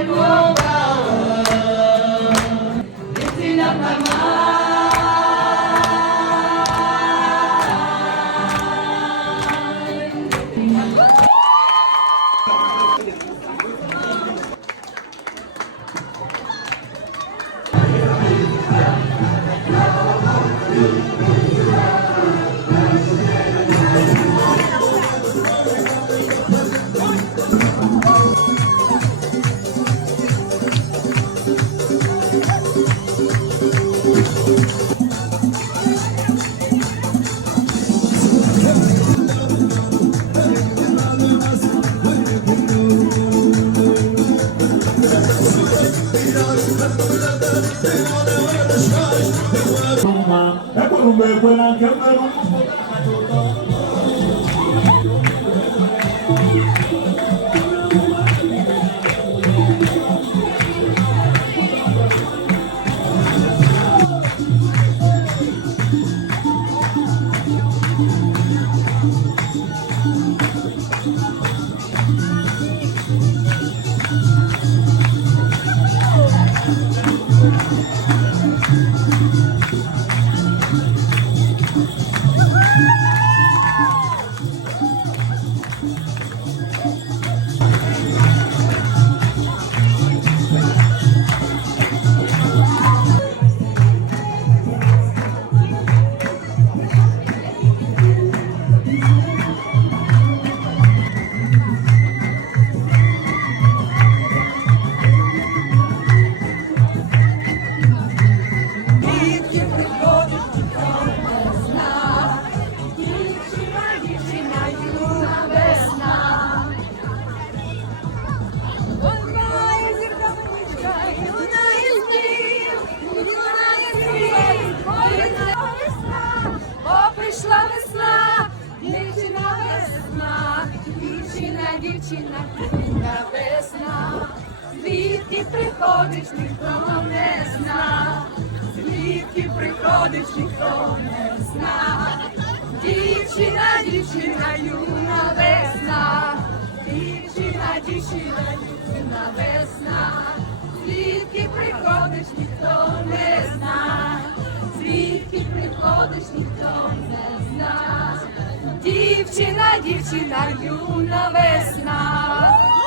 Oh. Tuma, ekuru mgbe ekwe na nke nwere Звідки приходиш, ніхто не зна, звідки приходиш, ніхто не зна. Дівчина, дівчина, юна весна, дівчина, дівчина, юна весна, звідки приходиш, ніхто не зна, звідки приходиш, ніхто не зна. Дівчина, дівчина, юна весна.